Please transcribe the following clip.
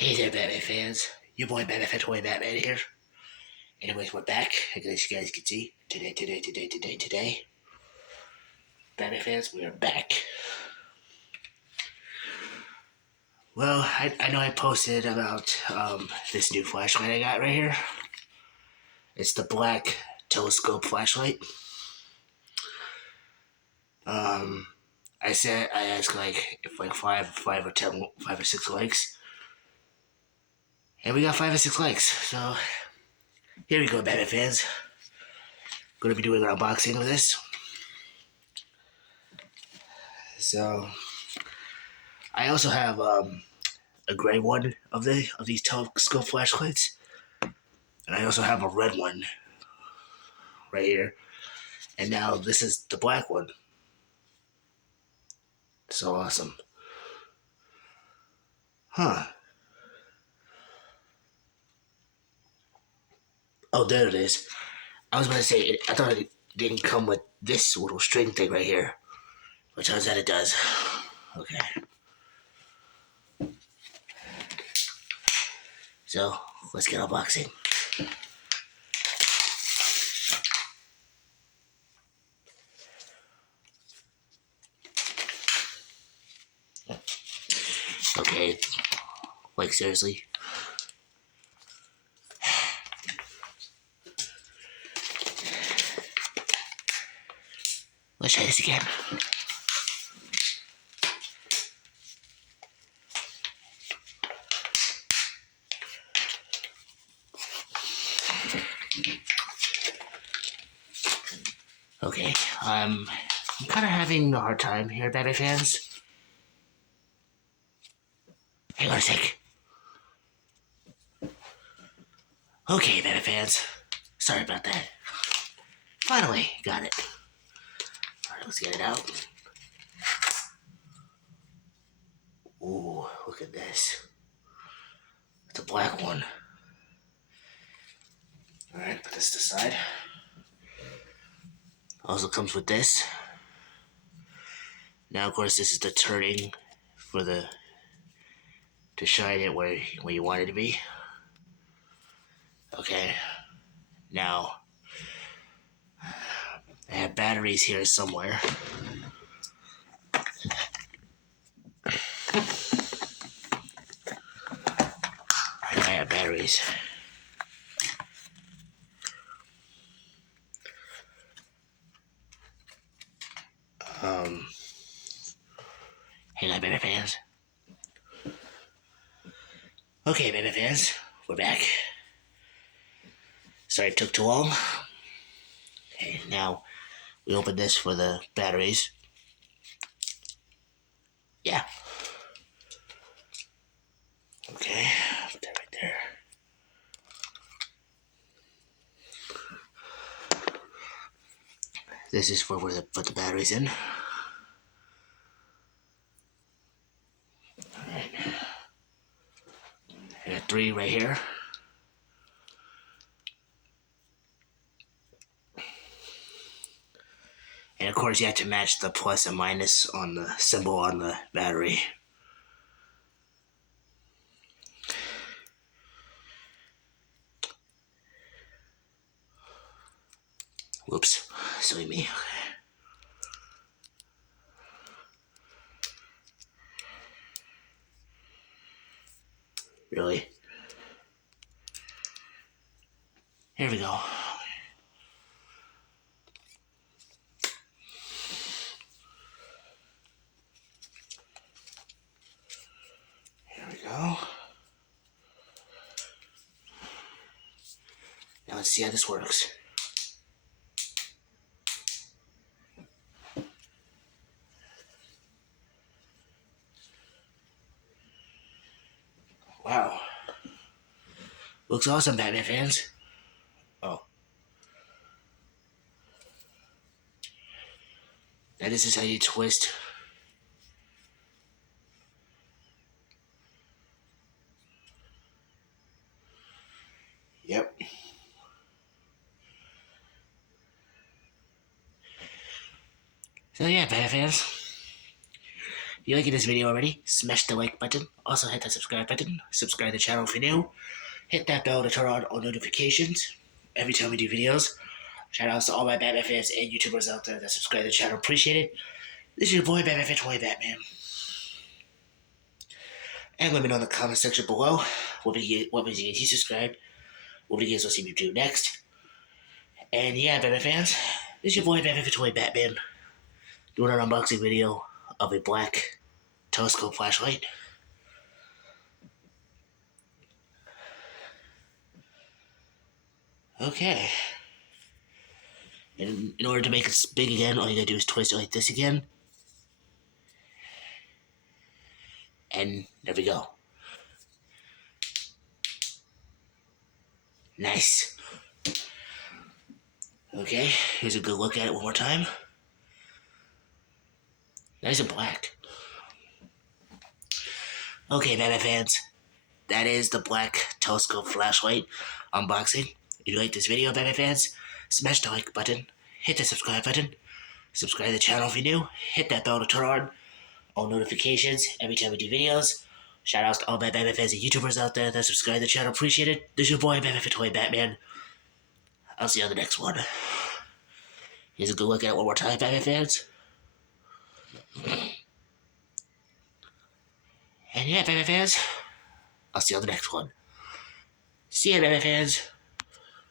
Hey there, Batman fans. Your boy Benefit Toy Batman here. Anyways, we're back. I guess you guys can see. Today. Batman fans, we are back. Well, I know I posted about this new flashlight I got right here. It's the black telescope flashlight. I asked if five or six likes. And we got 5 or 6 likes. So here we go, Batman fans. Gonna be doing an unboxing of this. So I also have a gray one of these telescope flashlights, and I also have a red one right here. And now this is the black one. So awesome. Huh. Oh, there it is. I was about to say, I thought it didn't come with this little string thing right here. But turns out it does. Okay. So, let's get unboxing. Okay. Like, seriously? Let's try this again. Okay, I'm kind of having a hard time here, Batman fans. Hang on a sec. Okay, Batman fans. Sorry about that. Finally, got it. Alright, let's get it out. Ooh, look at this. It's a black one. Alright, put this aside. Also comes with this. Now, of course, this is the turning for to shine it where you want it to be. Okay. Now, I have batteries here somewhere. I have batteries. Hang on, baby fans. Okay, baby fans, we're back. Sorry it took too long. Okay, now we open this for the batteries. Yeah. Okay, put that right there. This is for where to put the batteries in. Alright. I got 3 right here. And of course you have to match the plus and minus on the symbol on the battery. Whoops, silly me. Really? Here we go. Here we go. Now let's see how this works. Wow. Looks awesome, Batman fans. Oh. Now this is how you twist. Yep. So yeah, Batman fans. you liking this video already, smash the like button. Also hit that subscribe button. Subscribe to the channel if you're new. Hit that bell to turn on all notifications every time we do videos. Shout outs to all my Batman fans and YouTubers out there that subscribe to the channel. Appreciate it. This is your boy Batman Fan Toy Batman. And let me know in the comment section below what videos you subscribed, what videos will see me do next. And yeah, Batman fans, this is your boy Batman Fan Toy Batman doing an unboxing video of a black telescope flashlight. Okay. And in order to make it big again, all you gotta do is twist it like this again. And there we go. Nice. Okay, here's a good look at it one more time. Nice and black. Okay, Batman fans, that is the black telescope flashlight unboxing. If you like this video, Batman fans, smash the like button, hit the subscribe button, subscribe to the channel if you're new, hit that bell to turn on all notifications every time we do videos. Shout outs to all my Batman fans and YouTubers out there that subscribe to the channel. Appreciate it. This is your boy, Batman Fan Toy Batman. I'll see you on the next one. Here's a good look at it one more time, Batman fans. And yeah, Batman fans, I'll see you on the next one. See ya, Batman fans.